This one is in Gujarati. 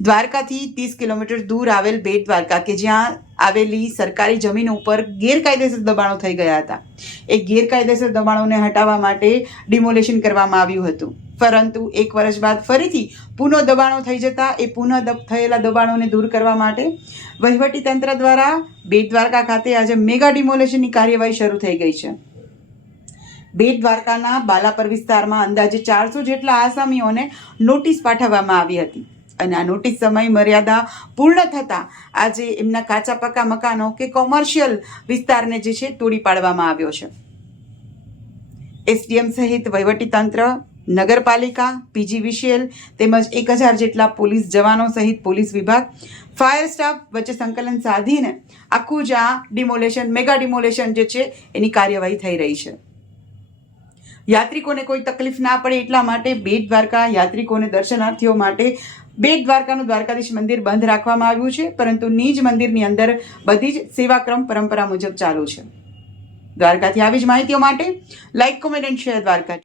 દ્વારકાથી 30 કિલોમીટર દૂર આવેલ બેટ દ્વારકા કે જ્યાં આવેલી સરકારી જમીન ઉપર ગેરકાયદેસર દબાણો થઈ ગયા હતા. એ ગેરકાયદેસર દબાણોને હટાવવા માટે ડિમોલેશન કરવામાં આવ્યું હતું, પરંતુ 1 વર્ષ બાદ ફરીથી પુનઃ દબાણો થઈ જતા એ પુનઃ થયેલા દબાણોને દૂર કરવા માટે વહીવટી તંત્ર દ્વારા બેટ દ્વારકા ખાતે આજે મેગા ડિમોલેશનની કાર્યવાહી શરૂ થઈ ગઈ છે. બેટ દ્વારકાના બાલાપર વિસ્તારમાં અંદાજે 400 જેટલા આસામીઓને નોટિસ પાઠવવામાં આવી હતી અને આ નોટિસ સમય મર્યાદા પૂર્ણ થતાં આજે એમના કાચા પાકા મકાનો કે કોમર્શિયલ વિસ્તારને જે છે તોડી પાડવામાં આવ્યો છે. એસડીએમ સહિત વહીવટીતંત્ર, નગરપાલિકા, પીજીવીસીએલ તેમજ 1000 જેટલા પોલીસ જવાનો સહિત પોલીસ વિભાગ, ફાયર સ્ટાફ વચ્ચે સંકલન સાધીને આખું જ આ ડિમોલેશન, મેગા ડિમોલેશન જે છે એની કાર્યવાહી થઈ રહી છે. યાત્રિકોને કોઈ તકલીફ ના પડે એટલા માટે બેટ દ્વારકા યાત્રિકોને, દર્શનાર્થીઓ માટે બેટ દ્વારકાનું દ્વારકાધીશ મંદિર બંધ રાખવામાં આવ્યું છે, પરંતુ નિજ મંદિરની અંદર બધી જ સેવાક્રમ પરંપરા મુજબ ચાલુ છે. દ્વારકાથી આવી જ માહિતીઓ માટે like, comment and share Dwarka.